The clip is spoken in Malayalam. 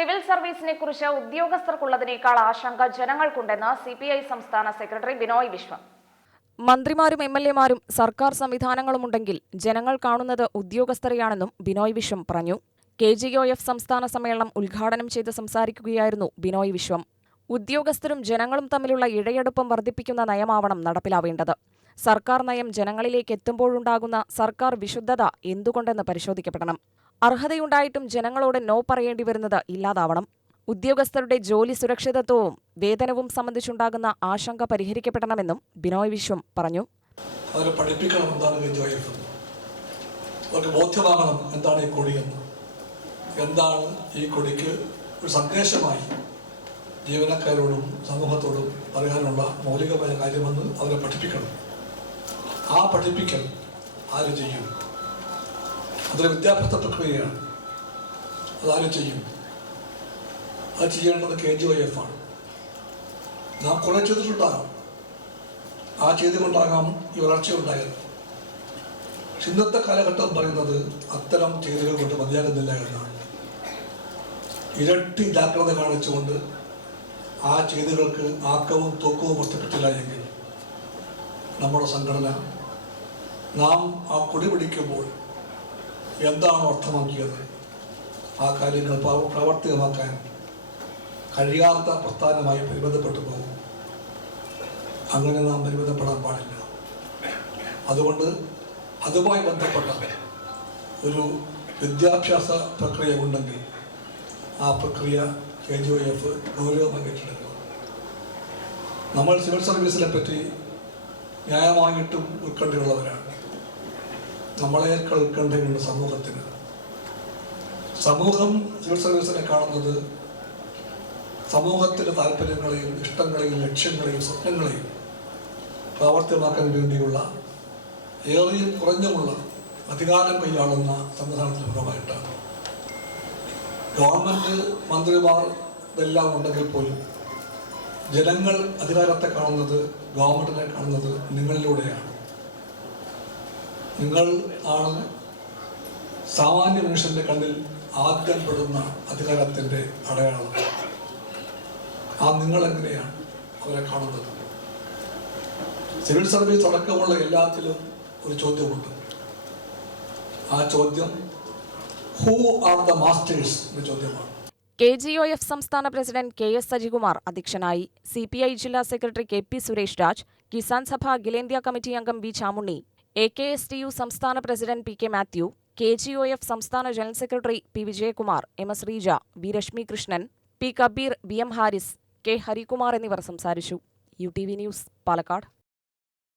സിവിൽ സർവീസിനെ കുറിച്ച് ഉദ്യോഗസ്ഥർക്കുള്ളതിനേക്കാൾ ആശങ്ക ജനങ്ങൾക്കുണ്ടെന്ന് സി പി ഐ സംസ്ഥാന സെക്രട്ടറി ബിനോയ് വിശ്വം. മന്ത്രിമാരും എം എൽ എമാരും സർക്കാർ സംവിധാനങ്ങളുമുണ്ടെങ്കിൽ ജനങ്ങൾ കാണുന്നത് ഉദ്യോഗസ്ഥരെയാണെന്നും ബിനോയ് വിശ്വം പറഞ്ഞു. കെ ജി ഒ എഫ് സംസ്ഥാന സമ്മേളനം ഉദ്ഘാടനം ചെയ്ത് സംസാരിക്കുകയായിരുന്നു ബിനോയ് വിശ്വം. ഉദ്യോഗസ്ഥരും ജനങ്ങളും തമ്മിലുള്ള ഇഴയെടുപ്പം വർദ്ധിപ്പിക്കുന്ന നയമാവണം നടപ്പിലാവേണ്ടത്. സർക്കാർ നയം ജനങ്ങളിലേക്ക് എത്തുമ്പോഴുണ്ടാകുന്ന സർക്കാർ വിശുദ്ധത എന്തുകൊണ്ടെന്ന് പരിശോധിക്കപ്പെടണം. അർഹതയുണ്ടായിട്ടും ജനങ്ങളോട് നോ പറയേണ്ടി വരുന്നത് ഇല്ലാതാവണം. ഉദ്യോഗസ്ഥരുടെ ജോലി സുരക്ഷിതത്വവും വേതനവും സംബന്ധിച്ചുണ്ടാകുന്ന ആശങ്ക പരിഹരിക്കപ്പെടണമെന്നും ബിനോയ് വിശ്വം പറഞ്ഞു. അവരെ പഠിപ്പിക്കണം എന്താണ് അവർക്ക് ബോധ്യമാകണം എന്താണ് ഈ കൊടി എന്ന് എന്താണ് ഈ കൊടിക്ക് ഒരു സന്ദേശമായി ജീവനക്കാരോടും സമൂഹത്തോടും പറയാനുള്ള മൗലികമായ കാര്യമെന്ന് അവരെ പഠിപ്പിക്കണം. ആ പഠിപ്പിക്കൽ ആര് ചെയ്യും? അതൊരു വിദ്യാഭ്യാസ പ്രക്രിയയാണ്. അതാര് ചെയ്യും. അത് ചെയ്യേണ്ടത് കെ ജി വൈ എഫ് ആണ്. നാം കുറെ ചെയ്തിട്ടുണ്ടാകാം. ആ ചെയ്തുകൊണ്ടാകാം ഈ വളർച്ച ഉണ്ടായത്. ഇന്നത്തെ കാലഘട്ടം പറയുന്നത് അത്തരം ചെയ്തികൾ കൊണ്ട് മതിയാകുന്നില്ല എന്നാണ്. ഇരട്ടി ജാഗ്രത കാണിച്ചുകൊണ്ട് ആ ചെയ്തികൾക്ക് ആക്കവും തൂക്കവും വർദ്ധിപ്പിച്ചില്ല എങ്കിൽ നമ്മുടെ സംഘടന നാം ആ കൊടി പിടിക്കുമ്പോൾ എന്താണ് അർത്ഥമാക്കിയത്? ആ കാര്യങ്ങൾ പ്രാവ- പ്രാവർത്തികമാക്കാൻ കഴിയാത്ത പ്രസ്ഥാനമായി പരിമിതപ്പെട്ടു പോകും. അങ്ങനെ നാം പരിമിതപ്പെടാൻ പാടില്ല. അതുകൊണ്ട് അതുമായി ബന്ധപ്പെട്ട ഒരു വിദ്യാഭ്യാസ പ്രക്രിയ ഉണ്ടെങ്കിൽ ആ പ്രക്രിയ കെ ജി ഒ എഫ് ഗൗരവമായി ഏറ്റെടുക്കുക നമ്മൾ സിവിൽ സർവീസിനെ പറ്റി ന്യായമായിട്ടും ഉത്കണ്ഠയുള്ളവരാണ് നമ്മളെയൊക്കെ ഉത്കണ്ഠയുണ്ട് സമൂഹത്തിന്. സമൂഹം സിവിൽ സർവീസിനെ കാണുന്നത് സമൂഹത്തിന്റെ താല്പര്യങ്ങളെയും ഇഷ്ടങ്ങളെയും ലക്ഷ്യങ്ങളെയും സ്വപ്നങ്ങളെയും പ്രാവർത്തികമാക്കാൻ വേണ്ടിയുള്ള ഏറിയും കുറഞ്ഞുമുള്ള അധികാരം കൈയാളുന്ന സംവിധാനത്തിന് ഭാഗമായിട്ടാണ് ഗവൺമെന്റ് മന്ത്രിമാർ ഇതെല്ലാം ഉണ്ടെങ്കിൽ പോലും ജനങ്ങൾ അധികാരത്തെ കാണുന്നത് ഗവൺമെന്റിനെ കാണുന്നത് നിങ്ങളിലൂടെയാണ്. നിങ്ങൾ ആണ് സാമാന്യ മനുഷ്യന്റെ കണ്ണിൽ ആദ്യം അധികാരത്തിന്റെ അടയാളം. ആ നിങ്ങൾ എങ്ങനെയാണ് അവരെ കാണുന്നത്? സിവിൽ സർവീസ് അടക്കമുള്ള എല്ലാത്തിലും ഒരു ചോദ്യമുണ്ട്. ആ ചോദ്യം ഹൂ ആർ ദ മാസ്റ്റേഴ്സ് എന്ന ചോദ്യമാണ്. കെ ജി ഒ എഫ് സംസ്ഥാന പ്രസിഡന്റ് കെ എസ് സജികുമാർ അധ്യക്ഷനായി സി പി ഐ ജില്ലാ secretary K P Suresh Raj Kisan Sabha അഖിലേന്ത്യാ കമ്മിറ്റി അംഗം V Chamunni A K S T U സംസ്ഥാന president P K Mathew K G O F സംസ്ഥാന general secretary P Vijayakumar M S Reeja B Reshmi Krishnan P Kabeer B M Haris K Harikumar എന്നിവർ സംസാരിച്ചു. U T V news Palakkad.